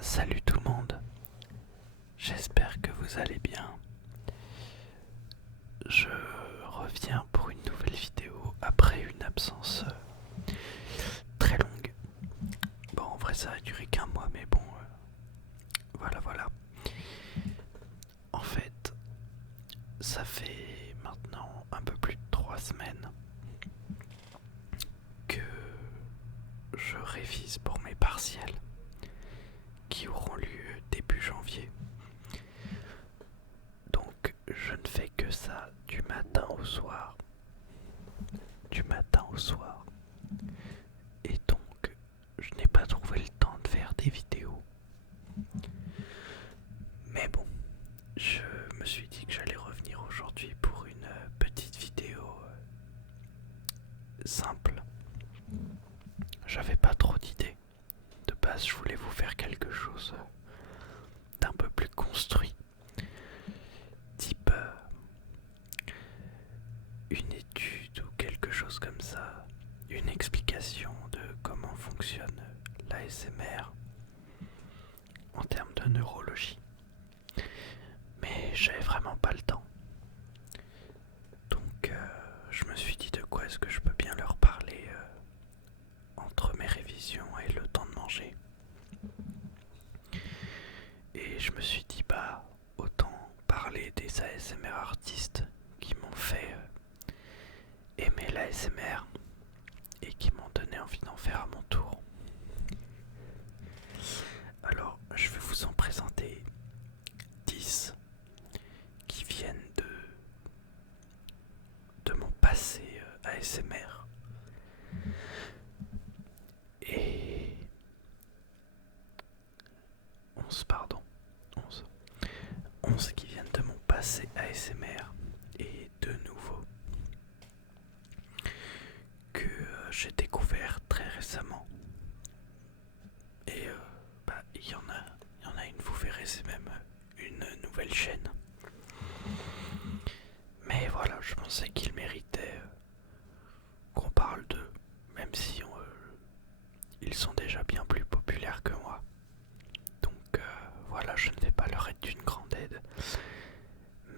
Salut tout le monde, j'espère que vous allez bien. Je reviens pour une nouvelle vidéo après une absence très longue. Bon, en vrai ça a duré qu'un mois, mais bon, voilà. En fait, ça fait maintenant un peu plus de 3 semaines que je révise pour mes partiels qui auront lieu début janvier. Donc je ne fais que ça du matin au soir. Du matin au soir. Et donc je n'ai pas trouvé le temps de faire des vidéos. Mais bon, je me suis dit que j'allais revenir aujourd'hui pour une petite vidéo simple. J'avais pas trop d'idées. De base, je voulais vous faire quelque chose d'un peu plus construit. Type une étude ou quelque chose comme ça. Une explication de comment fonctionne l'ASMR en termes de neurologie. Mais j'avais vraiment pas le temps. Donc je me suis dit de quoi est-ce que je peux bien leur parler entre mes révisions et le temps de manger. Et je me suis dit bah autant parler des ASMR artistes qui m'ont fait aimer l'ASMR et qui m'ont donné envie d'en faire à mon tour. Alors je vais vous en présenter 10 qui viennent de mon passé ASMR. Et 11 pardon, 11 qui viennent de mon passé ASMR et de nouveaux que j'ai découvert très récemment. Et il y en a une, vous verrez, c'est même une nouvelle chaîne. Mais voilà, je pensais qu'il méritait qu'on parle d'eux, même si ils sont déjà bien plus populaires que moi. Donc voilà, je ne vais pas leur être d'une grande aide.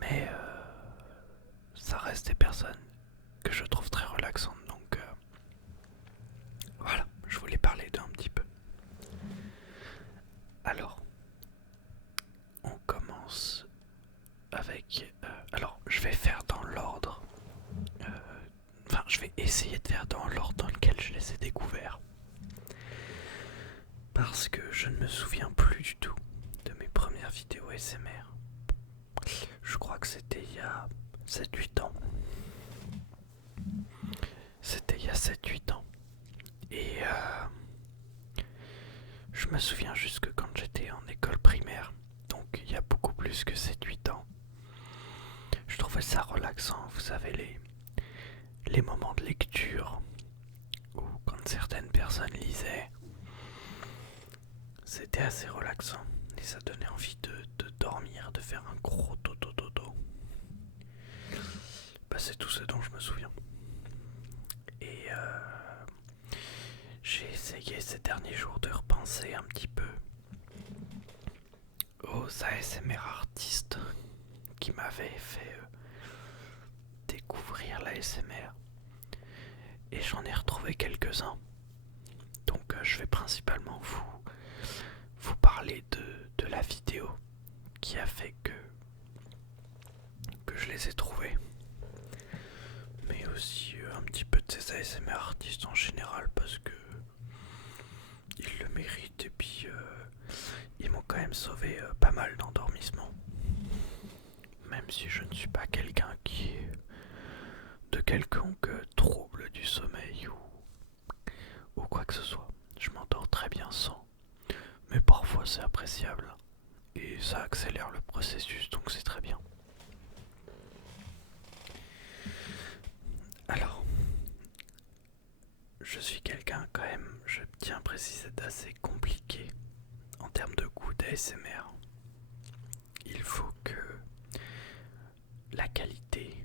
Mais ça reste des personnes que je trouve très relaxantes. Donc voilà, je voulais parler d'eux un petit peu. Alors, on commence avec... alors, je vais faire dans l'ordre. Enfin, je vais essayer de faire dans l'ordre dans lequel je les ai découverts. Parce que je ne me souviens plus du tout de mes premières vidéos ASMR. Je crois que c'était il y a 7-8 ans. C'était il y a 7-8 ans. Et je me souviens juste que quand j'étais en école primaire, donc il y a beaucoup plus que 7-8 ans, je trouvais ça relaxant, vous savez, les moments de lecture, ou quand certaines personnes lisaient, c'était assez relaxant, et ça donnait envie de dormir, de faire un gros dodo. Bah, c'est tout ce dont je me souviens. Et j'ai essayé ces derniers jours de repenser un petit peu aux ASMR artistes qui m'avaient fait découvrir l'ASMR. Et j'en ai retrouvé quelques-uns. Donc je vais principalement vous parler de la vidéo qui a fait que je les ai trouvés. Mais aussi un petit peu de ces ASMR artistes en général parce que ils le méritent et puis ils m'ont quand même sauvé pas mal d'endormissements. Même si je ne suis pas quelqu'un qui est de quelconque trouble du sommeil ou quoi que ce soit. Je m'endors très bien sans, mais parfois c'est appréciable et ça accélère le processus, donc c'est très bien. Alors, je suis quelqu'un quand même, je tiens à préciser, d'assez compliqué en termes de goût d'ASMR. Il faut que la qualité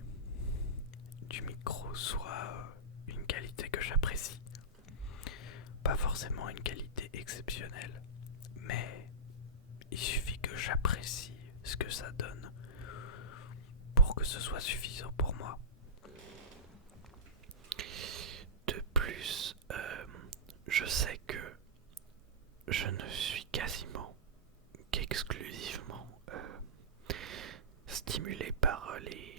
du micro soit une qualité que j'apprécie. Pas forcément une qualité exceptionnelle, mais j'apprécie ce que ça donne pour que ce soit suffisant pour moi. De plus, je sais que je ne suis quasiment qu'exclusivement stimulé par les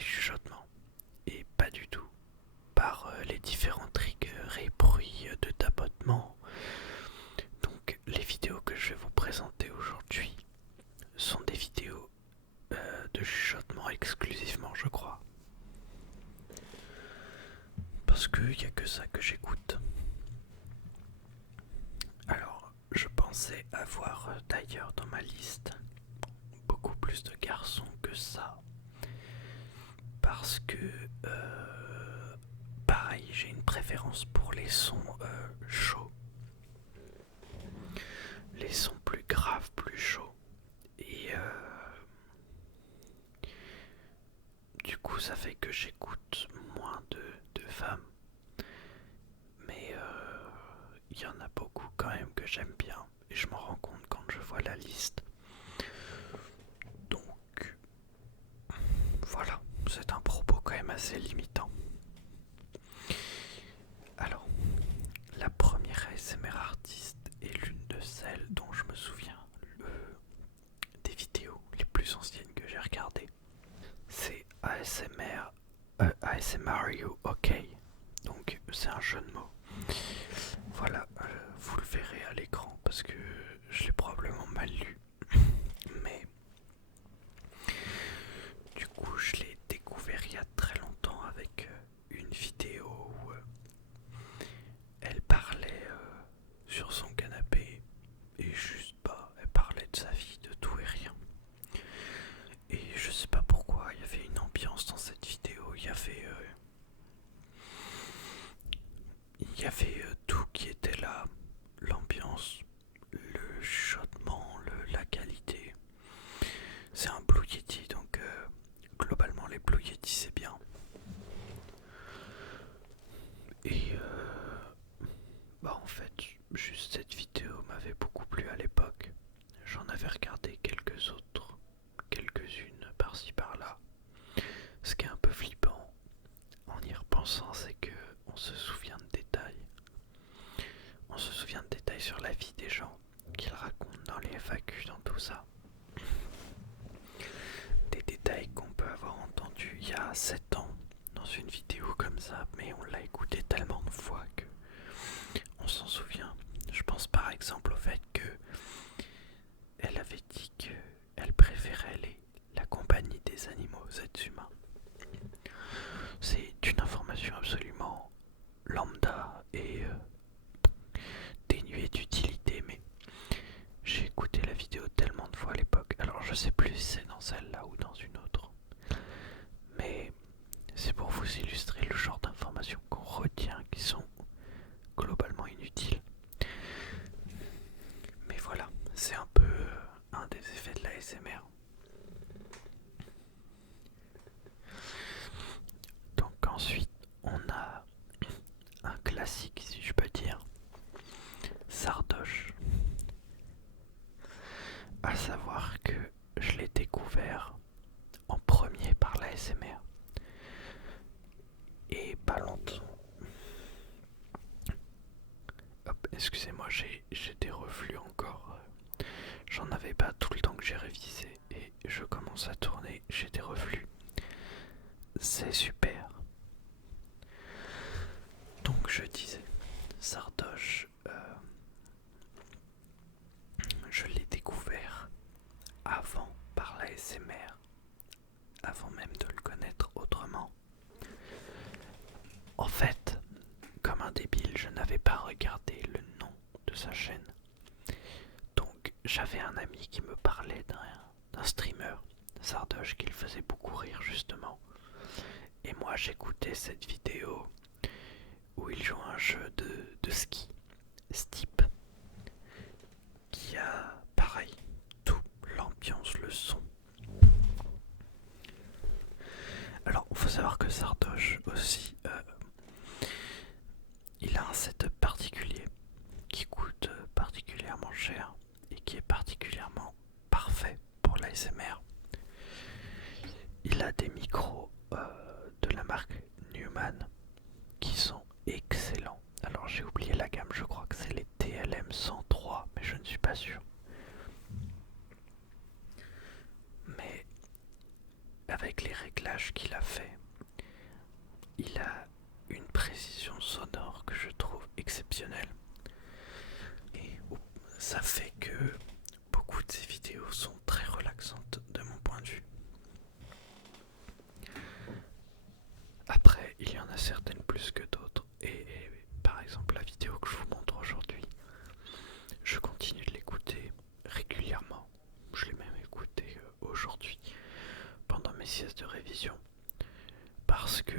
chuchotements et pas du tout par les différents triggers et bruits de tapotement. Donc les vidéos que je vais vous présenter aujourd'hui sont des vidéos de chuchotement exclusivement, je crois. Parce qu'il n'y a que ça que j'écoute. Alors, je pensais avoir d'ailleurs dans ma liste beaucoup plus de garçons que ça. Parce que, pareil, j'ai une préférence pour les sons chauds. Les sons plus graves, plus chauds. Et du coup, ça fait que j'écoute moins de femmes. Mais il y en a beaucoup quand même que j'aime bien. Et je m'en rends compte quand je vois la liste. Donc, voilà, c'est un propos quand même assez limitant. Alors, la première ASMR artiste est l'une de celles dont je me souviens des vidéos les plus anciennes que j'ai regardées. C'est ASMR You OK. Donc c'est un jeu de mots. Voilà, vous le verrez à l'écran parce que je l'ai probablement mal lu. Mais du coup je l'ai découvert il y a très longtemps avec une vidéo où elle parlait sur son canapé et juste elle parlait de sa vie, de tout et rien. Et je sais pas pourquoi, il y avait une ambiance dans cette vidéo, il y avait tout qui était là, l'ambiance, le chuchotement, la qualité. C'est un Blue Yeti, donc globalement les Blue Yeti c'est bien. Et en fait, juste cette vidéo m'avait beaucoup plu à l'époque. J'en avais regardé quelques-unes par-ci par-là. Ce qui est un peu flippant en y repensant, c'est que on se souvient de détails. On se souvient de détails sur la vie des gens qu'ils racontent dans les FAQ, dans tout ça. Des détails qu'on peut avoir entendus il y a 7 ans dans une vidéo comme ça, mais on l'a écouté tellement de fois que on s'en souvient. Je pense par exemple au fait que elle avait dit qu'elle préférait la compagnie des animaux aux êtres humains. C'est une information absolument lambda et dénuée d'utilité, mais j'ai écouté la vidéo tellement de fois à l'époque. Alors je sais plus si c'est dans celle-là ou dans une autre, mais c'est pour vous illustrer le genre d'informations qu'on retient qui sont globalement inutiles. Mais voilà, c'est un peu un des effets de la l'ASMR. Donc ensuite, on a un classique, si je peux dire, Sardoche. À savoir que je l'ai découvert en premier par l'ASMR. Et pas longtemps. Hop, excusez-moi, j'ai des reflux encore. J'en avais pas tout le temps que j'ai révisé et je commence à tourner, j'ai des reflux. C'est super. Donc je disais, Sardoche, je l'ai découvert avant par l'ASMR, avant même de le connaître autrement. En fait, comme un débile, je n'avais pas regardé le nom de sa chaîne. Donc j'avais un ami qui me parlait d'un streamer, Sardoche, qui le faisait beaucoup rire justement. Et moi j'écoutais cette vidéo où il joue un jeu de ski, Steep, qui a pareil, tout, l'ambiance, le son. Alors il faut savoir que Sardoche aussi, il a un setup particulier qui coûte particulièrement cher et qui est particulièrement ASMR. Il a des micros de la marque Neumann qui sont excellents. Alors j'ai oublié la gamme, je crois que c'est les TLM 103, mais je ne suis pas sûr. Mais avec les réglages qu'il a fait, il a une précision sonore que je trouve exceptionnelle. Et ça fait que beaucoup de ses vidéos sont très relaxantes de mon point de vue. Après, il y en a certaines plus que d'autres. Et par exemple, la vidéo que je vous montre aujourd'hui, je continue de l'écouter régulièrement. Je l'ai même écoutée aujourd'hui pendant mes siestes de révision. Parce que,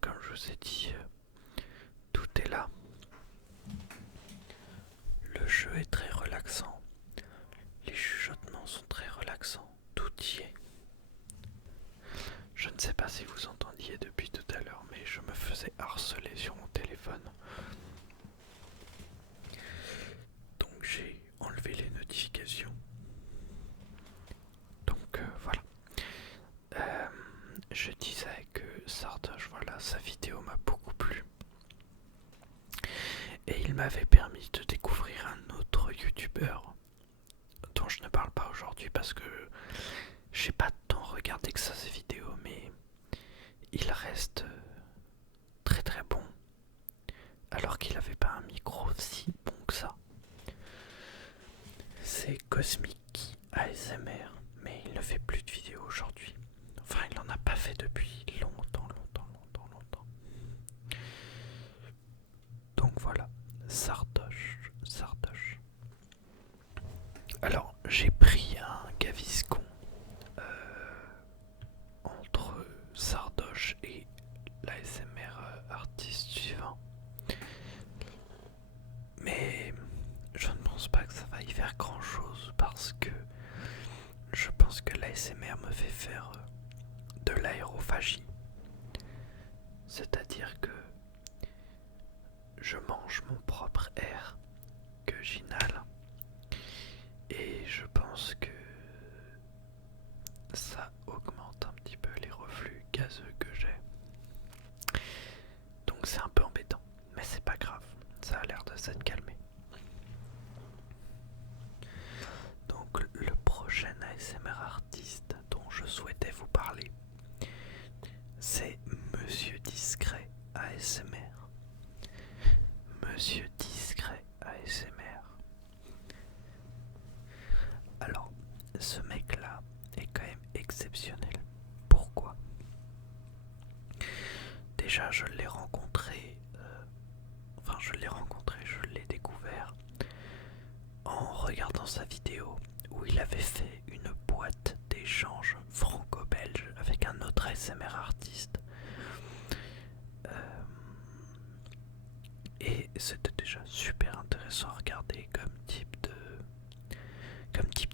comme je vous ai dit, tout est là. Le jeu est très relaxant. Les chuchotements sont très relaxants. Tout y est. Je ne sais pas si vous entendiez depuis tout à l'heure, mais je me faisais harceler sur mon téléphone. Donc j'ai enlevé les notifications. Donc voilà. Je disais que Sardoche, voilà, sa vidéo m'a beaucoup plu. Et il m'avait permis de découvrir un autre youtubeur dont je ne parle pas aujourd'hui parce que j'ai pas tant regardé que ça ses vidéos, mais il reste très très bon alors qu'il avait pas un micro si bon que ça. C'est Cosmic ASMR, mais il ne fait plus de vidéos aujourd'hui. Enfin, il n'en a pas fait depuis longtemps. Donc voilà, Sardoche. Alors, j'ai pris un Gaviscon entre Sardoche et l'ASMR artiste suivant. Mais je ne pense pas que ça va y faire grand chose parce que je pense que l'ASMR me fait faire de l'aérophagie. C'est-à-dire que je mange mon propre air que j'inhale et je pense que ça augmente un petit peu les reflux gazeux que j'ai. Donc c'est un peu embêtant, mais c'est pas grave, ça a l'air de s'être calmé. Donc le prochain ASMR artiste dont je souhaitais vous parler, c'est Monsieur Discret ASMR. Monsieur Discret ASMR. Alors, ce mec-là est quand même exceptionnel. Pourquoi ? Déjà, je l'ai rencontré, je l'ai découvert en regardant sa vidéo où il avait fait une boîte d'échange franco-belge avec un autre ASMR artiste. Et c'était déjà super intéressant à regarder comme type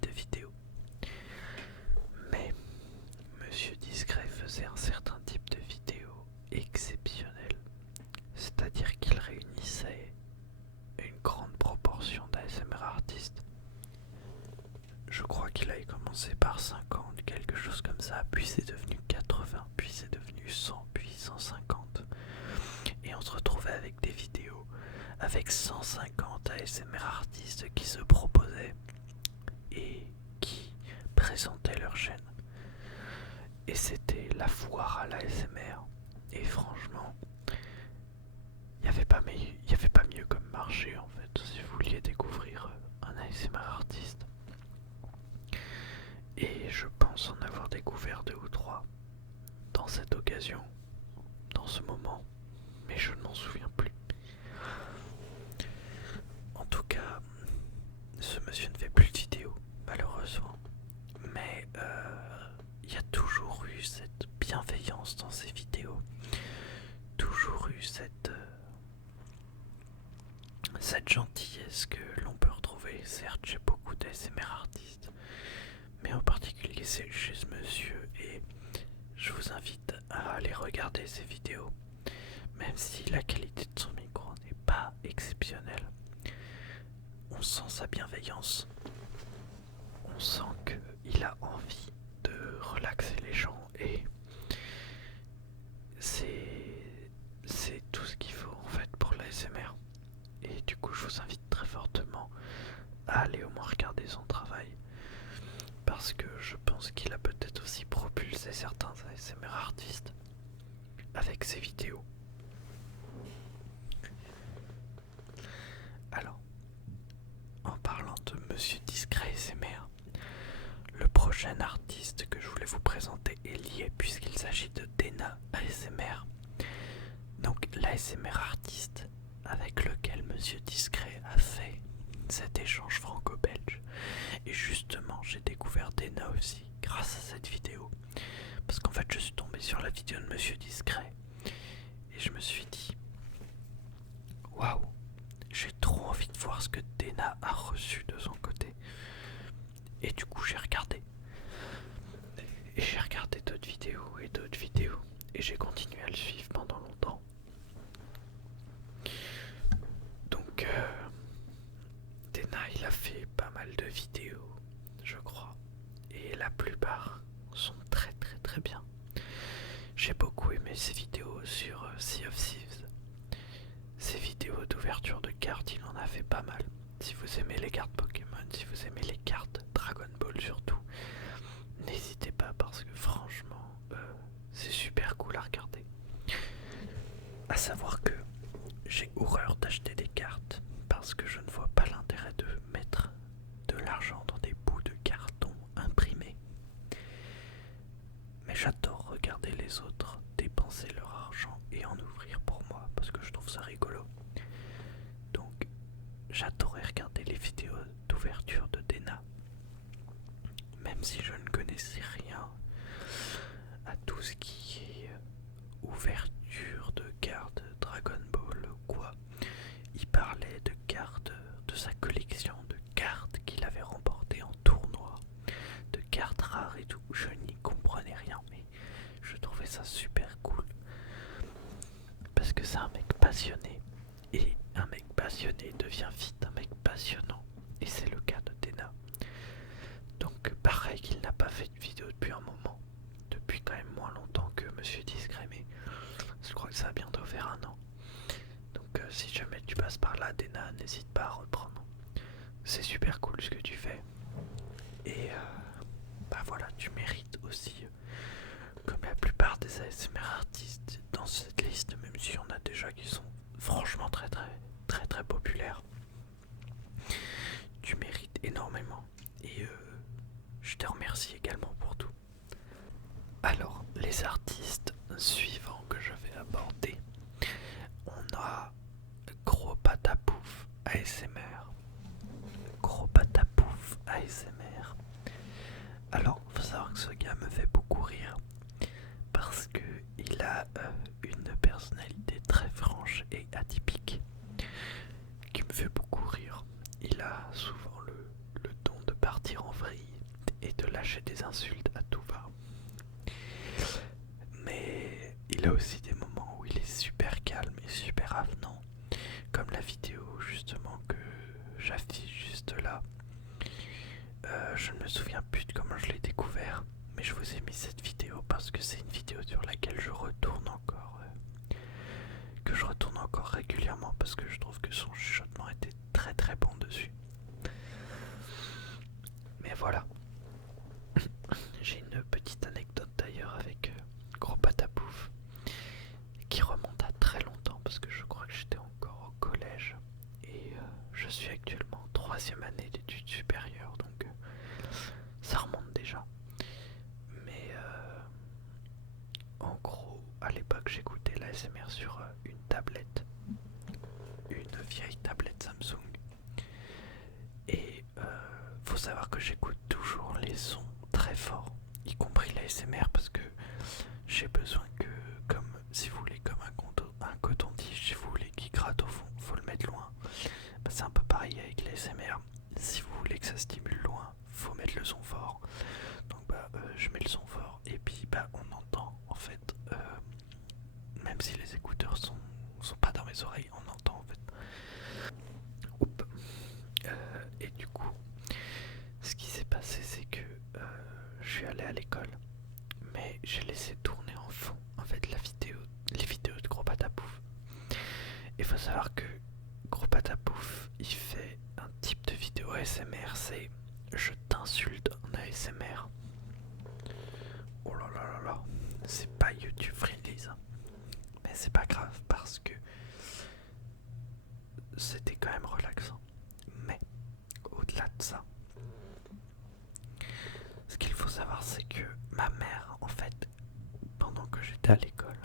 de vidéo. Mais Monsieur Discret faisait un certain type de vidéo exceptionnel. C'est-à-dire qu'il réunissait une grande proportion d'ASMR artistes. Je crois qu'il avait commencé par 50, quelque chose comme ça, puis c'est devenu 80, puis c'est devenu 100, puis 150. Et on se retrouvait avec des vidéos avec 150 ASMR artistes qui se proposaient et qui présentaient leur chaîne. Et c'était la foire à l'ASMR. Et franchement, il n'y avait pas mieux comme marché en fait, si vous vouliez découvrir un ASMR artiste. Et je pense en avoir découvert 2 ou 3 dans cette occasion, dans ce moment, mais je ne m'en souviens plus. En tout cas, ce monsieur ne fait plus de vidéos, malheureusement. Mais il y a toujours eu cette bienveillance dans ses vidéos. Toujours eu cette gentillesse que l'on peut retrouver, certes, chez beaucoup d'ASMR artistes, mais en particulier celle chez ce monsieur, et je vous invite à aller regarder ses vidéos, même si la qualité de son micro n'est pas exceptionnelle. On sent sa bienveillance, on on sent qu'il a envie de relaxer les gens et c'est tout ce qu'il faut en fait pour l'ASMR. Et du coup je vous invite très fortement à aller au moins regarder son travail, parce que je pense qu'il a peut-être aussi propulsé certains ASMR artistes avec ses vidéos. Alors, en parlant de Monsieur Discret ASMR, le prochain artiste que je voulais vous présenter est lié puisqu'il s'agit de Dena ASMR. Donc l'ASMR artiste avec lequel Monsieur Discret a fait cet échange franco-belge. Et justement, j'ai découvert Dena aussi grâce à cette vidéo. Parce qu'en fait, je suis tombé sur la vidéo de Monsieur Discret et je me suis dit, waouh, j'ai trop envie de voir ce que Dena a reçu de son côté. Et du coup, j'ai regardé. Et j'ai regardé d'autres vidéos et d'autres vidéos. Et j'ai continué à le suivre pendant longtemps. Donc, Dena, il a fait pas mal de vidéos, je crois. Et la plupart sont très très très bien. J'ai beaucoup aimé ses vidéos sur Sea of Thieves. Ses vidéos d'ouverture de cartes, il en a fait pas mal. Si vous aimez les cartes Pokémon, si vous aimez les cartes Dragon Ball surtout, n'hésitez pas parce que franchement, c'est super cool à regarder. À savoir que j'ai horreur d'acheter des cartes parce que je ne vois pas l'intérêt de mettre de l'argent dans des bouts de carton imprimés. Mais j'adore regarder les autres dépenser leur argent et en ouvrir pour moi parce que je trouve ça rigolo. Donc j'adorais regarder les vidéos d'ouverture de Dena, même si je ne connaissais rien à tout ce qui est ouverture de cartes Dragon Ball ou quoi. Il parlait de cartes, de sa collection de cartes qu'il avait remportées en tournoi, de cartes rares et tout. Je n'y comprenais rien, mais je trouvais ça super cool parce que c'est un mec passionné, et un mec passionné devient vite un mec passionnant, et c'est le cas de Dena. Donc pareil qu'il n'a pas fait de vidéo depuis un moment, depuis quand même moins longtemps que Monsieur Discret, mais je crois que ça va bientôt faire un an. Donc si jamais tu passes par là, Dena, n'hésite pas à reprendre. C'est super cool ce que tu fais. Et bah voilà, tu mérites aussi, comme la plupart des ASMR artistes dans cette liste, même si on a déjà qui sont franchement très très très très populaires, tu mérites énormément. Et je te remercie également pour tout. Alors, les artistes suivants que je vais aborder, on a Gros Patapouf ASMR. Gros Patapouf ASMR. Alors, faut savoir que ce gars me fait beaucoup rire parce que il a une personnalité très franche et atypique qui me fait beaucoup rire. Il a souvent le don de partir en vrille et de lâcher des insultes à tout va. Mais il a aussi des moments où il est super calme et super avenant, comme la vidéo justement que j'affiche juste là. Je ne me souviens plus de comment je l'ai découvert, mais je vous ai mis cette vidéo parce que c'est une vidéo sur laquelle je retourne encore, régulièrement parce que je trouve que son chuchotement était très très bon dessus. Mais voilà. J'ai une petite anecdote d'ailleurs avec Gros Patapouf qui remonte à très longtemps parce que je crois que j'étais encore au collège et je suis actuellement en 3e année d'études supérieures, donc ça remonte déjà. Mais en gros, à l'époque j'écoutais l'ASMR sur une tablette, une vieille tablette Samsung, et faut savoir que j'écoute toujours les sons très forts, y compris l'ASMR, parce que j'ai besoin que, comme si vous voulez, comme un coton-tige, si vous voulez, qui gratte au fond, faut le mettre loin. Bah, c'est un peu pareil avec l'ASMR. Si vous voulez que ça stimule loin, faut mettre le son fort. Donc je mets le son fort et puis on entend en fait, même si les écouteurs sont pas dans mes oreilles, on entend en fait. Et du coup, ce qui s'est passé, c'est ASMR, c'est je t'insulte en ASMR. Oh là là là là, c'est pas YouTube friendly ça. Mais c'est pas grave parce que c'était quand même relaxant. Mais au-delà de ça, ce qu'il faut savoir, c'est que ma mère, en fait, pendant que j'étais à l'école,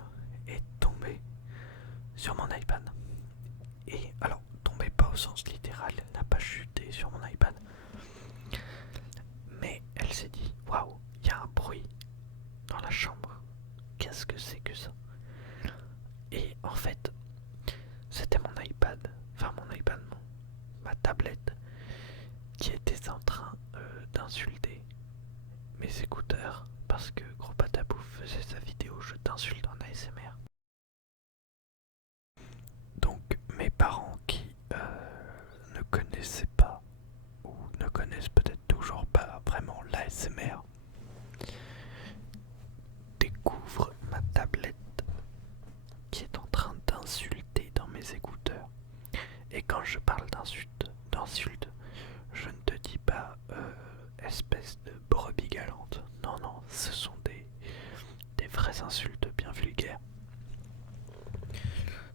est tombée sur mon iPad. Et alors, tombée pas au sens littéral, elle n'a pas chuté sur mon iPad. Mais elle s'est dit, waouh, il y a un bruit dans la chambre. Qu'est-ce que c'est que ça? Et en fait, c'était mon iPad, ma tablette, qui était en train d'insulter mes écouteurs parce que Gros Patapouf faisait sa vidéo Je t'insulte en ASMR. Donc mes parents qui ne connaissaient pas ou ne connaissent peut-être toujours pas vraiment l'ASMR découvrent ma tablette qui est en train d'insulter dans mes écouteurs. Et quand je parle d'insulte, je ne te dis pas espèce de brebis galante. Non, non, ce sont des vraies insultes bien vulgaires.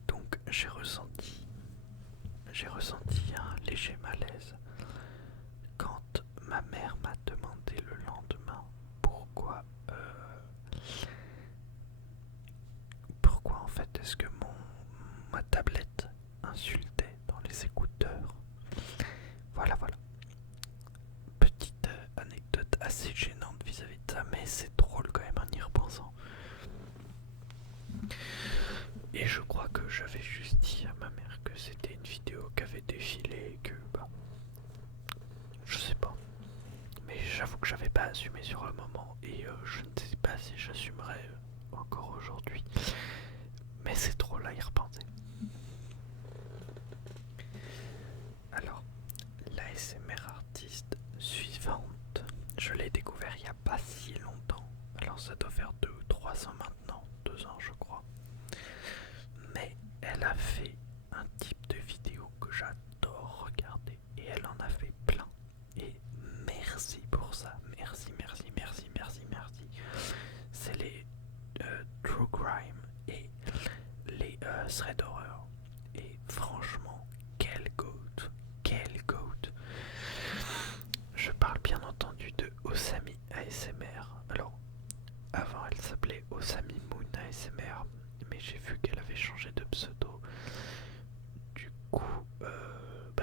Donc j'ai ressenti un léger malaise quand ma mère m'a demandé le lendemain pourquoi en fait est-ce que ma tablette insultait dans les écouteurs. Voilà. Petite anecdote assez gênante vis-à-vis de ça, mais c'est drôle quand même en y repensant. Et je crois que j'avais juste dit à ma mère que c'était une vidéo qui avait défilé et que je sais pas. Mais j'avoue que j'avais pas assumé sur le moment et je ne sais pas si j'assumerai encore aujourd'hui. Mais c'est drôle à y repenser. Alors, l'ASMR artiste suivante, je l'ai découvert il n'y a pas si longtemps. Alors ça doit faire 2 ou 3 ans maintenant, 2 ans je crois. Mais elle a fait un type de vidéo que j'adore regarder et elle en a fait plein. Et merci pour ça, merci. C'est les True Crime et les threads d'horreur. Et franchement, quel goat. Je parle bien entendu de Osami ASMR. Alors, avant elle s'appelait Osami Moon ASMR, mais j'ai vu qu'elle avait changé de pseudo. Du coup,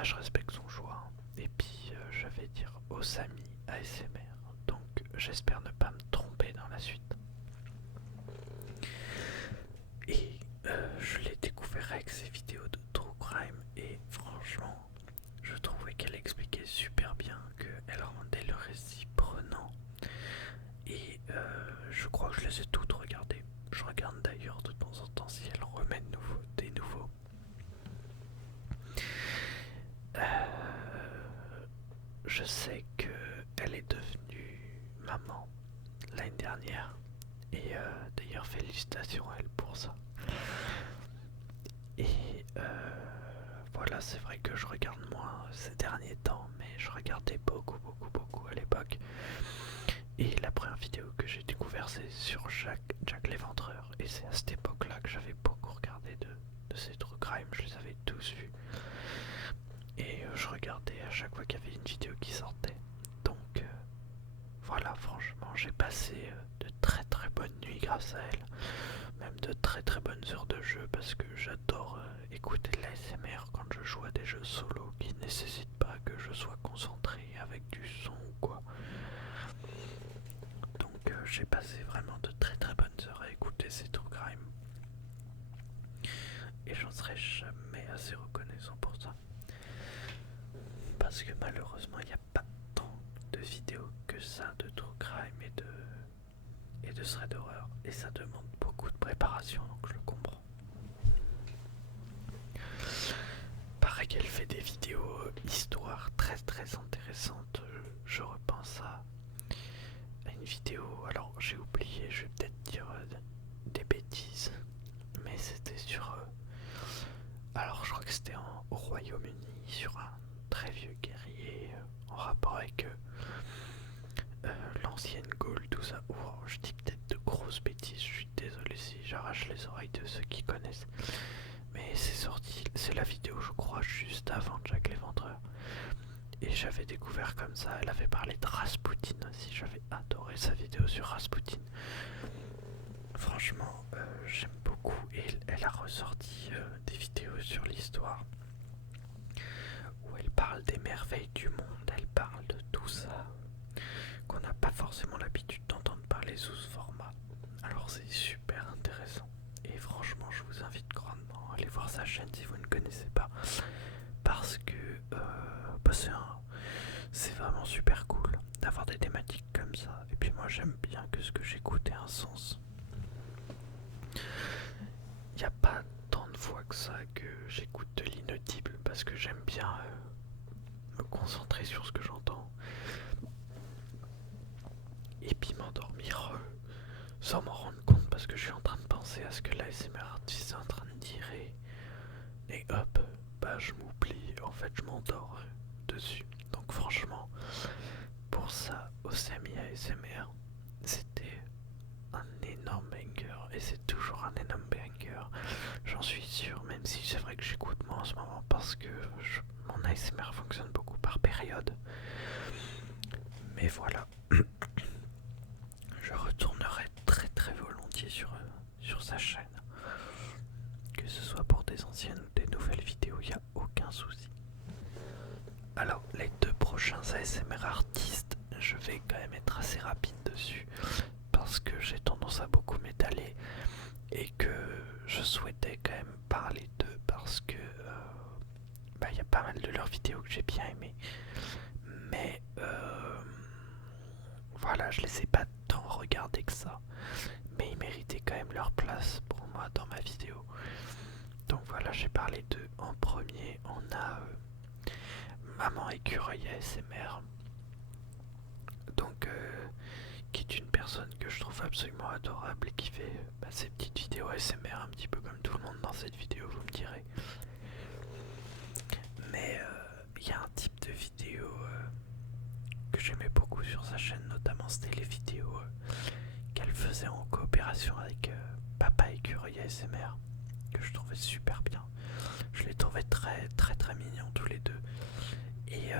je respecte son choix. Et puis, je vais dire Osami ASMR. Donc, j'espère ne pas me tromper dans la suite. Et je l'ai découvert avec ses vidéos de True Crime. Et franchement, je trouvais qu'elle expliquait super bien, qu'elle rendait le récit prenant. Et je crois que je les ai toutes regardées. Je regarde d'ailleurs de temps en temps si elle en remet des nouveaux. Je sais qu'elle est devenue maman l'année dernière. Et d'ailleurs félicitations à elle pour ça. Et voilà, c'est vrai que je regarde moins ces derniers temps, mais je regardais beaucoup à l'époque. Et la première vidéo que j'ai découvert, c'est sur Jack l'Éventreur. Et c'est à cette époque-là que j'avais beaucoup regardé de ces true crime, je les avais tous vus. Et je regardais à chaque fois qu'il y avait une vidéo qui sortait. Donc voilà, franchement, j'ai passé de très bonnes nuits grâce à elle. Même de très bonnes heures de jeu parce que j'adore écouter de l'ASMR quand je joue à des jeux solo qui ne nécessitent pas que je sois concentré avec du son ou quoi. Donc j'ai passé vraiment de très bonnes heures à écouter ces true crime. Et j'en serai jamais assez reconnaissant pour ça. Parce que malheureusement il n'y a pas tant de vidéos que ça de true crime et de thread d'horreur. Et ça demande beaucoup de préparation, donc je le comprends. Pareil qu'elle fait des vidéos histoires très intéressantes. Je repense à une vidéo, alors j'ai oublié, je vais peut-être dire des bêtises, mais c'était sur alors je crois que c'était au Royaume-Uni, sur un très vieux guerrier rapport avec l'ancienne Gaule, tout ça. Oh, je dis peut-être de grosses bêtises, je suis désolé si j'arrache les oreilles de ceux qui connaissent. Mais c'est sorti, c'est la vidéo je crois juste avant Jack l'Éventreur. Et j'avais découvert comme ça, elle avait parlé de Rasputin aussi, j'avais adoré sa vidéo sur Rasputin. Franchement, j'aime beaucoup et elle a ressorti des vidéos sur l'histoire où elle parle des merveilles du monde, elle parle de tout ça qu'on n'a pas forcément l'habitude d'entendre parler sous ce format. Alors c'est super intéressant et franchement je vous invite grandement à aller voir sa chaîne si vous ne connaissez pas parce que c'est vraiment super cool d'avoir des thématiques comme ça et puis moi j'aime bien que ce que j'écoute ait un sens. Il n'y a pas tant de fois que ça que j'écoute de l'inaudible parce que j'aime bien me concentrer sur ce que j'entends et puis m'endormir sans m'en rendre compte parce que je suis en train de penser à ce que l'ASMR artiste est en train de dire et hop, bah je m'oublie, en fait je m'endors dessus. Donc franchement, pour ça, Osami ASMR, c'était un énorme banger et c'est toujours un énorme banger, j'en suis sûr, même si c'est vrai que j'écoute moins en ce moment parce que mon ASMR fonctionne beaucoup par période. Mais voilà, je retournerai très très volontiers sur sa chaîne. Que ce soit pour des anciennes ou des nouvelles vidéos, il n'y a aucun souci. Alors, les deux prochains ASMR artistes, je vais quand même être assez rapide dessus parce que j'ai tendance à beaucoup m'étaler et que je souhaitais quand même parler d'eux parce que y a pas mal de leurs vidéos que j'ai bien aimées. Mais voilà, je les ai pas tant regardés que ça. Mais ils méritaient quand même leur place pour moi dans ma vidéo. Donc voilà, j'ai parlé d'eux. En premier, on a Maman Écureuil ASMR. Donc, qui est une personne que je trouve absolument adorable et qui fait ses petites vidéos ASMR un petit peu comme tout le monde dans cette vidéo, vous me direz. Mais il y a un type de vidéo que j'aimais beaucoup sur sa chaîne, notamment c'était les vidéos qu'elle faisait en coopération avec Papa Écureuil ASMR, que je trouvais super bien. Je les trouvais très très très mignons tous les deux. Et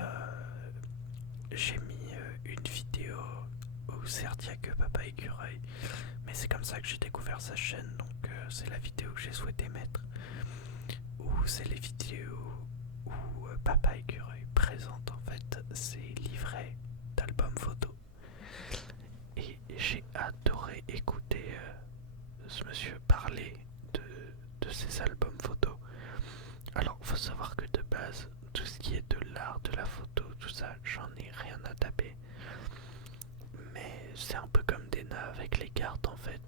j'ai mis une vidéo où certes il n'y a que Papa Écureuil, mais c'est comme ça que j'ai découvert sa chaîne, donc c'est la vidéo que j'ai souhaité mettre. Où c'est les vidéos où Papa Écureuil présente en fait ses livrets d'albums photos. Et j'ai adoré écouter ce monsieur parler de ses albums photos. Alors, faut savoir que de base, tout ce qui est de l'art, de la photo, tout ça, j'en ai rien à taper. Mais c'est un peu comme Dena avec les cartes en fait.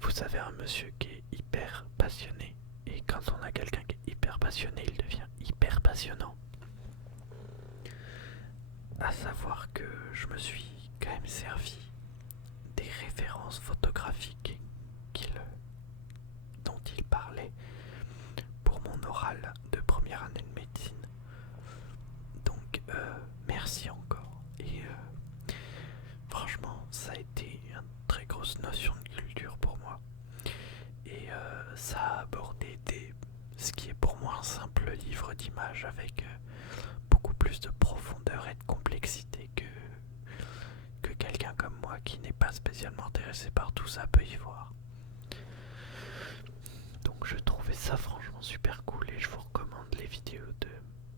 Vous avez un monsieur qui est hyper passionné. Et quand on a quelqu'un qui est hyper passionné, il devient hyper passionnant. À savoir que je me suis quand même servi des références photographiques dont il parlait pour mon oral de première année de médecine. Donc merci encore. Et franchement ça a été une très grosse notion de culture pour moi. Et ça a abordé ce qui est pour moi un simple livre d'images avec beaucoup plus de profondeur et de complexité que quelqu'un comme moi qui n'est pas spécialement intéressé par tout ça peut y voir. Donc je trouvais ça franchement super cool et je vous recommande les vidéos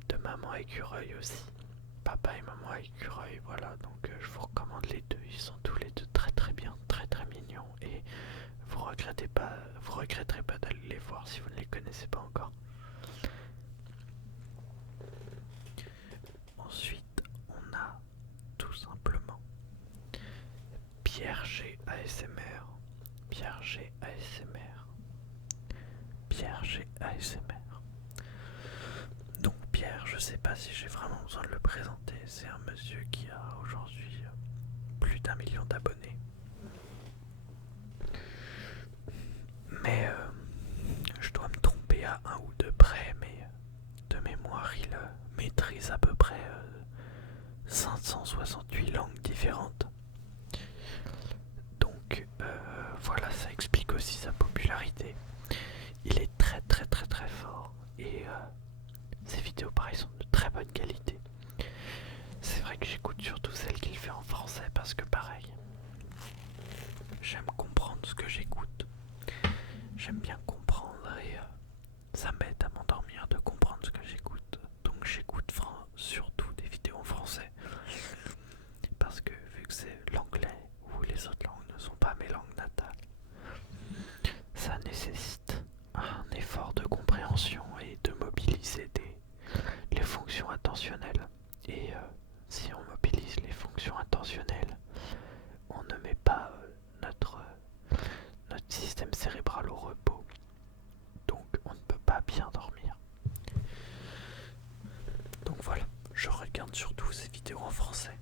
de Maman Écureuil aussi. Papa et Maman Écureuil, voilà, donc je vous recommande les deux, ils sont tous les deux très très bien, très très mignons et vous regretterez pas d'aller les voir si vous ne les connaissez pas encore. Ensuite, on a tout simplement Pierre G ASMR. Pierre G ASMR. Pierre G ASMR. Donc Pierre, je sais pas si j'ai vraiment besoin de le présenter, c'est un monsieur qui a aujourd'hui plus d'1 million d'abonnés. Mais je dois me tromper à un ou deux près, mais de mémoire il maîtrise à peu près 568 langues différentes. Donc voilà, ça explique aussi sa popularité. Il est très très très très fort et ses vidéos pareil sont de très bonne qualité. C'est vrai que j'écoute surtout celles qu'il fait en français parce que pareil, j'aime comprendre ce que j'écoute. J'aime bien comprendre et ça m'aide à m'endormir de comprendre ce que j'écoute. Donc j'écoute surtout des vidéos en français. Parce que vu que c'est l'anglais ou les autres langues ne sont pas mes langues natales, ça nécessite un effort de compréhension et de mobiliser les fonctions attentionnelles. Et si on mobilise les fonctions attentionnelles, on ne met pas notre système cérébral au repos. Donc on ne peut pas bien dormir. Donc voilà, je regarde surtout ces vidéos en français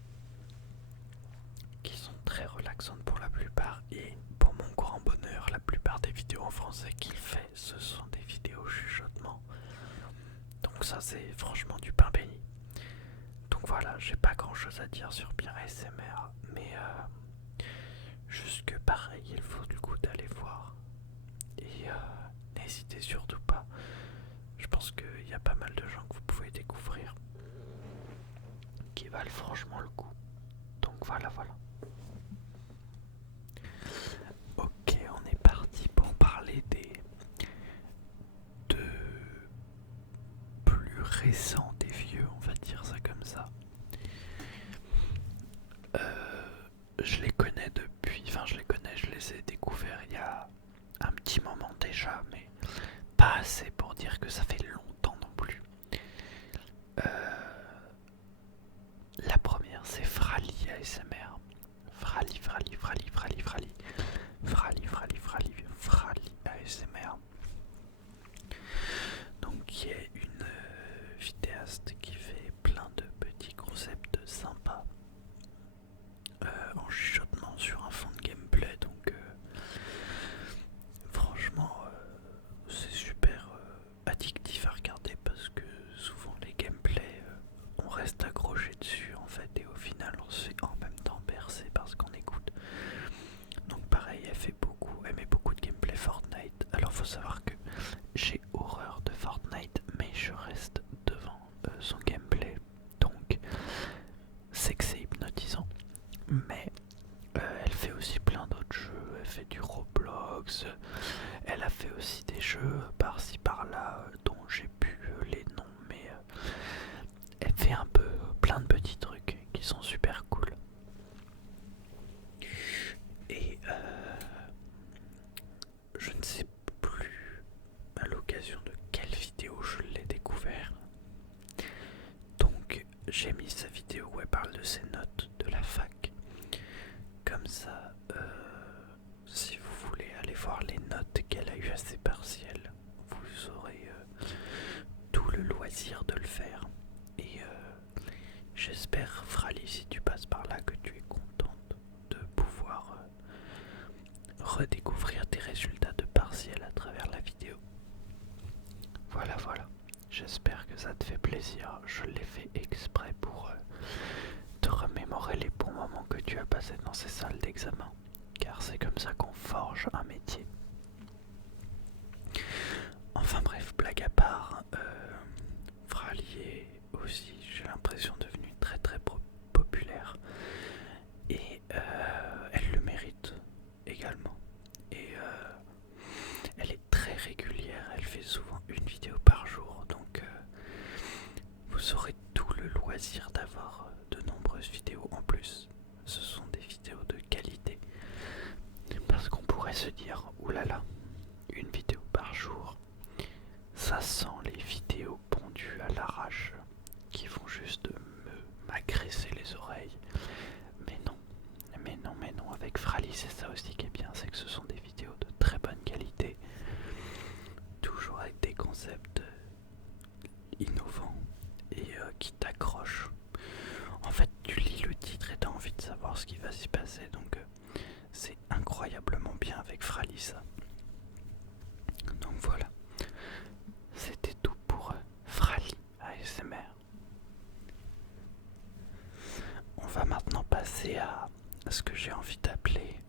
qui sont très relaxantes pour la plupart et pour mon grand bonheur, la plupart des vidéos en français qu'il fait, ce sont des vidéos chuchotement. Donc ça c'est franchement du pain béni. Donc voilà, j'ai pas grand chose à dire sur Bien ASMR, mais juste que pareil, il faut du coup d'aller voir. Et n'hésitez surtout pas. Je pense qu'il y a pas mal de gens que vous pouvez découvrir qui valent franchement le coup. Donc voilà. Ok, on est parti pour parler des deux plus récents des vieux, on va dire ça comme ça. Je les connais je les ai découverts il y a un petit moment déjà, mais pas assez pour dire que ça fait longtemps non plus. La première c'est Frali ASMR. Frali ASMR. Donc qui est une vidéaste qui fait plein de petits concepts sympas en chuchotement sur un fond de gameplay. Donc franchement c'est super addictif à regarder parce que souvent les gameplays on reste accroché dessus en fait et au final on se fait en même temps bercer parce qu'on écoute. Donc pareil, elle met beaucoup de gameplay Fortnite. Alors faut savoir que j'ai horreur de Fortnite mais je reste devant son gameplay. Donc c'est que c'est hypnotisant. Mais elle fait aussi plein d'autres jeux, elle fait du Roblox, elle a fait aussi des jeux par-ci par-là dont j'ai plus les noms, mais elle fait un peu plein de petits trucs qui sont super cool. Et je ne sais plus à l'occasion de quelle vidéo je l'ai découvert. Donc j'ai mis sa vidéo où elle parle de ses notes de la fac. Comme ça, si vous voulez aller voir les notes qu'elle a eues à ses partiels, vous aurez tout le loisir de le faire. Et j'espère, Frali, si tu passes par là, que tu es contente de pouvoir redécouvrir tes résultats de partiel à travers la vidéo. Voilà. J'espère que ça te fait plaisir. Je l'ai fait exprès pour te remémorer les bons moments que tu as passés dans ces salles d'examen. Car c'est comme ça qu'on forge un métier. Enfin bref, blague à part, Frali est aussi, j'ai l'impression, devenue très très populaire. Et elle le mérite également. Et elle est très régulière, elle fait souvent une vidéo par jour. Donc vous aurez tout le loisir d'avoir de nombreuses vidéos en plus. Ce sont des vidéos de qualité. Parce qu'on pourrait se dire, oulala, une vidéo par jour, ça sent les vidéos pondues à l'arrache qui vont juste m'agresser les oreilles. Mais non, avec Frali c'est ça aussi qui est bien, c'est que ce sont des vidéos de très bonne qualité, toujours avec des concepts innovants et qui t'accrochent. En fait tu lis le titre et t'as envie de savoir ce qui va s'y passer, donc c'est incroyablement bien avec Frali ça. Donc voilà, c'était tout pour Frali ASMR. passer à ce que j'ai envie d'appeler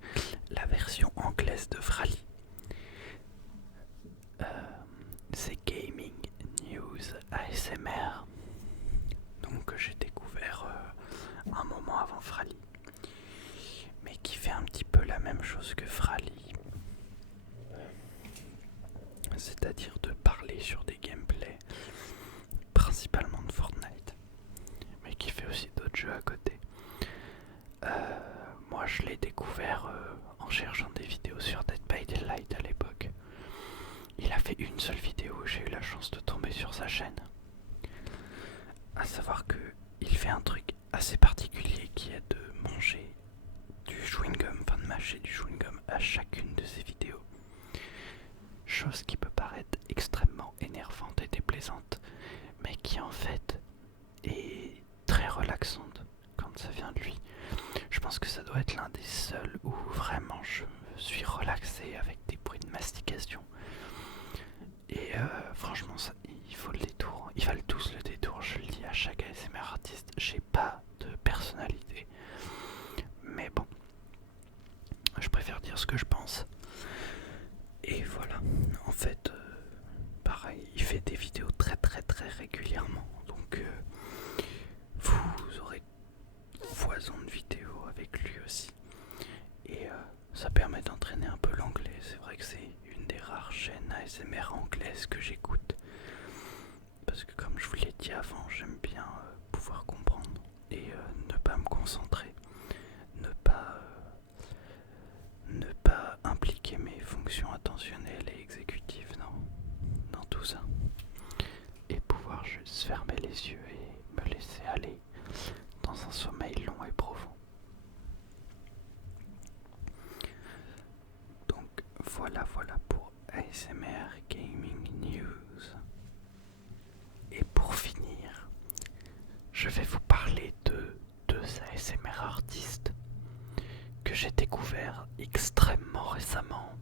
la version anglaise de Frali. C'est Gaming News ASMR, donc que j'ai découvert un moment avant Frali, mais qui fait un petit peu la même chose que Frali, c'est-à-dire de parler sur des gameplays, principalement de Fortnite, mais qui fait aussi d'autres jeux à côté. Moi je l'ai découvert en cherchant des vidéos sur Dead by Daylight à l'époque. Il a fait une seule vidéo où j'ai eu la chance de tomber sur sa chaîne. À savoir que il fait un truc assez particulier qui est de manger du chewing-gum, enfin de mâcher du chewing-gum à chacune de ses vidéos. Chose qui peut paraître extrêmement énervante et déplaisante, mais qui en fait est très relaxante quand ça vient de lui. Je pense que ça doit être l'un des seuls où vraiment je me suis relaxé avec des bruits de mastication. Et franchement, ça, il faut le détour. Ils valent tous le détour, je le dis à chaque ASMR artiste. J'ai pas de personnalité. Mais bon, je préfère dire ce que je pense. Et voilà, en fait, pareil, il fait des vidéos très très très régulièrement. Donc vous aurez foison de vidéos avec lui aussi. Et ça permet d'entraîner un peu l'anglais. C'est vrai que c'est une des rares chaînes ASMR anglaises que j'écoute. Parce que comme je vous l'ai dit avant, j'aime bien pouvoir comprendre et ne pas me concentrer. Ne pas impliquer mes fonctions attentionnelles et exécutives dans tout ça. Et pouvoir juste fermer les yeux et me laisser aller dans un sommeil long et profond. Donc voilà pour ASMR Gaming News. Et pour finir, je vais vous parler de deux ASMR artistes que j'ai découvert extrêmement récemment.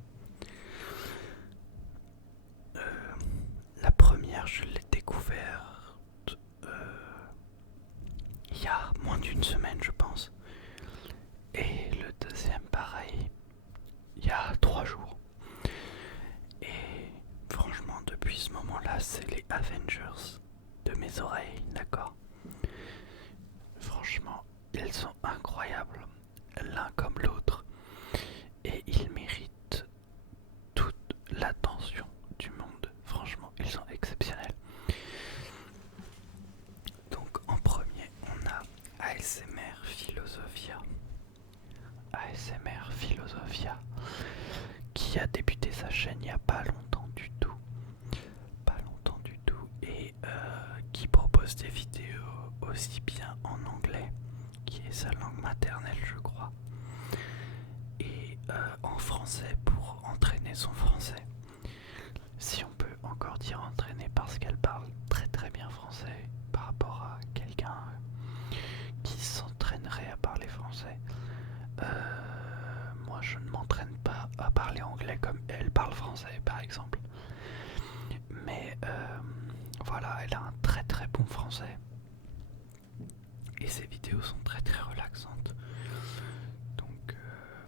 La première, je l'ai découverte il y a moins d'une semaine, je pense. Et le deuxième, pareil, il y a 3 jours. Et franchement, depuis ce moment-là, c'est les Avengers de mes oreilles, d'accord? Franchement, ils sont incroyables, l'un comme l'autre. Et ils méritent toute l'attention du monde. Franchement, ils sont exceptionnels. Donc en premier, on a ASMR Philosophia. ASMR Philosophia, qui a débuté sa chaîne il n'y a pas longtemps du tout. Pas longtemps du tout. Et qui propose des vidéos aussi bien en anglais, qui est sa langue maternelle, je crois, et en français pour entraîner son français. Si on peut encore dire entraîner parce qu'elle parle très très bien français par rapport à quelqu'un qui s'entraînerait à parler français. Moi je ne m'entraîne pas à parler anglais comme elle parle français par exemple. Mais voilà, elle a un très très bon français. Et ses vidéos sont très très relaxantes. Donc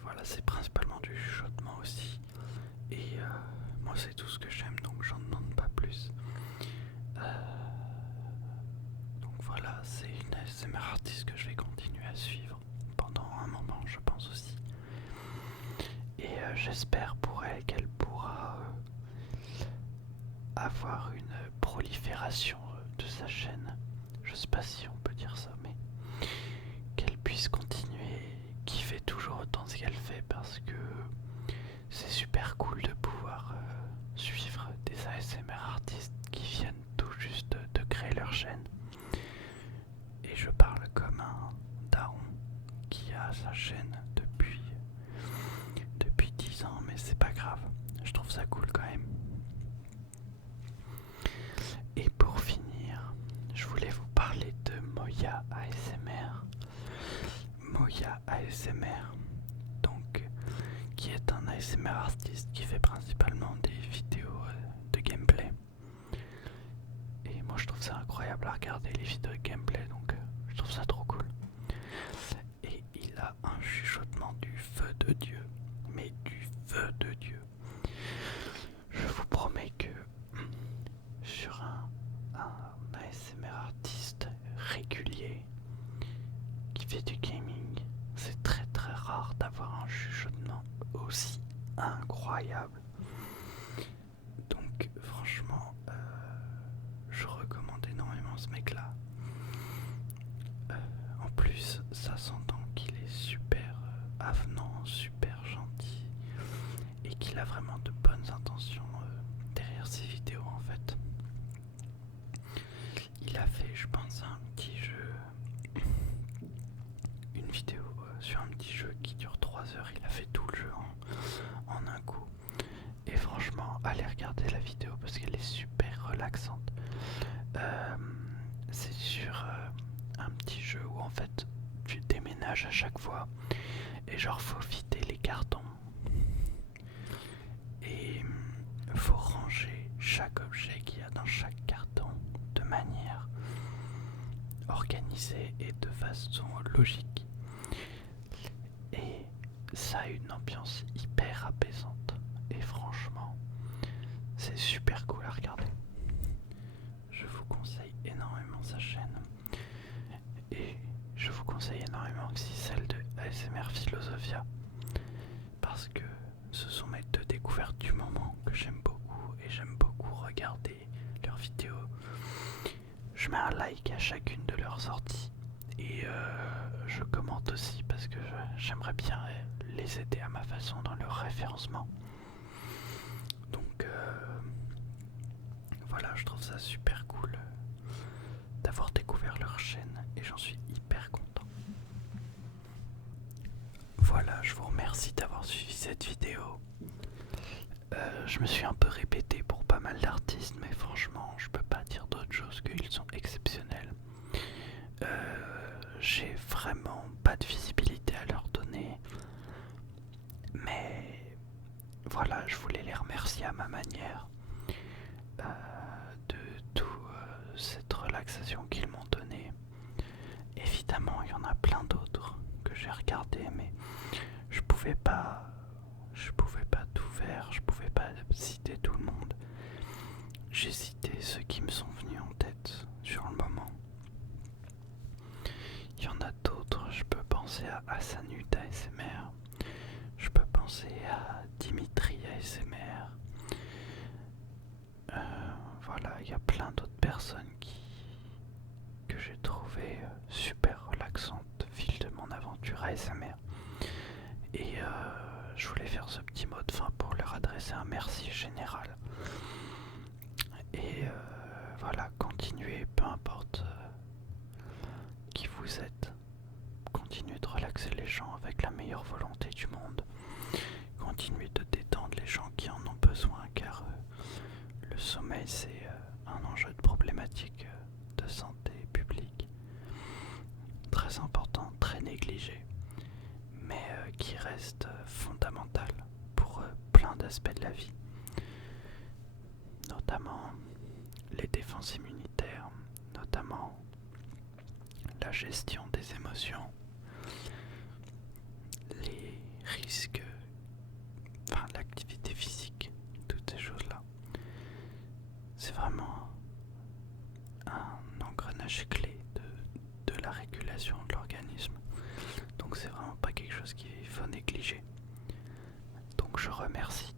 voilà, c'est principalement du chuchotement aussi. Et moi c'est tout ce que j'aime, donc j'en demande pas plus. Donc voilà, c'est une ASMR artiste que je vais continuer à suivre pendant un moment, je pense aussi. Et j'espère pour elle qu'elle pourra avoir une prolifération de sa chaîne. Je sais pas si on peut dire ça, mais qu'elle puisse continuer, kiffer toujours autant ce qu'elle fait, parce que c'est super cool de pouvoir suivre des ASMR artistes qui viennent tout juste de créer leur chaîne. Et je parle comme un daron qui a sa chaîne depuis 10 ans, mais c'est pas grave, je trouve ça cool quand même. Et pour finir, je voulais vous parler de Moya ASMR. Moya ASMR, donc, qui est un ASMR artiste qui fait principalement des vidéos de gameplay. Et moi je trouve ça incroyable à regarder les vidéos de gameplay, donc je trouve ça trop cool. Et il a fait du gaming. C'est très très rare d'avoir un chuchotement aussi incroyable. Donc franchement, je recommande énormément ce mec-là. En plus, ça s'entend qu'il est super avenant, super gentil et qu'il a vraiment de bonnes intentions derrière ses vidéos en fait. Il a fait, je pense, un petit jeu, une vidéo sur un petit jeu qui dure 3 heures. Il a fait tout le jeu en un coup. Et franchement, allez regarder la vidéo parce qu'elle est super relaxante. C'est sur un petit jeu où en fait tu déménages à chaque fois et genre faut vider les cartons et faut ranger chaque objet qu'il y a dans chaque carton de manière organisée et de façon logique. Et ça a une ambiance hyper apaisante et franchement c'est super cool à regarder. Je vous conseille énormément sa chaîne et je vous conseille énormément aussi celle de ASMR Philosophia parce que ce sont mes deux découvertes du moment que j'aime beaucoup et j'aime beaucoup regarder leurs vidéos. Je mets un like à chacune de leurs sorties et je commente aussi parce que j'aimerais bien les aider à ma façon dans leur référencement. Donc voilà, je trouve ça super cool d'avoir découvert leur chaîne et j'en suis hyper content. Voilà, je vous remercie d'avoir suivi cette vidéo. Je me suis un peu répété pour pas mal d'artistes, mais franchement, je peux pas dire d'autre chose qu'ils sont exceptionnels. J'ai vraiment pas de visibilité à leur donner, mais voilà, je voulais les remercier à ma manière de toute cette relaxation qu'ils m'ont donnée. Évidemment, il y en a plein d'autres que j'ai regardé, mais je pouvais pas tout faire, je pouvais pas citer tout le monde. J'ai cité ceux qui me sont venus en tête sur le moment. Il y en a d'autres, je peux penser à Hasanut ASMR, je peux penser à Dimitri ASMR. Voilà, il y a plein d'autres personnes que j'ai trouvées super relaxantes au fil de mon aventure ASMR. Et je voulais faire ce petit mot de fin pour leur adresser un merci général. Et voilà, continuez, peu importe qui vous êtes, continuez de relaxer les gens avec la meilleure volonté du monde. Continuez de détendre les gens qui en ont besoin car le sommeil c'est un enjeu de problématique de santé publique très important, très négligé, mais qui reste fondamental pour plein d'aspects de la vie, notamment les défenses immunitaires, notamment la gestion des émotions, les risques, enfin l'activité physique, toutes ces choses-là. C'est vraiment un engrenage clé de la régulation de l'organisme. Donc c'est vraiment pas quelque chose qu'il faut négliger. Donc je remercie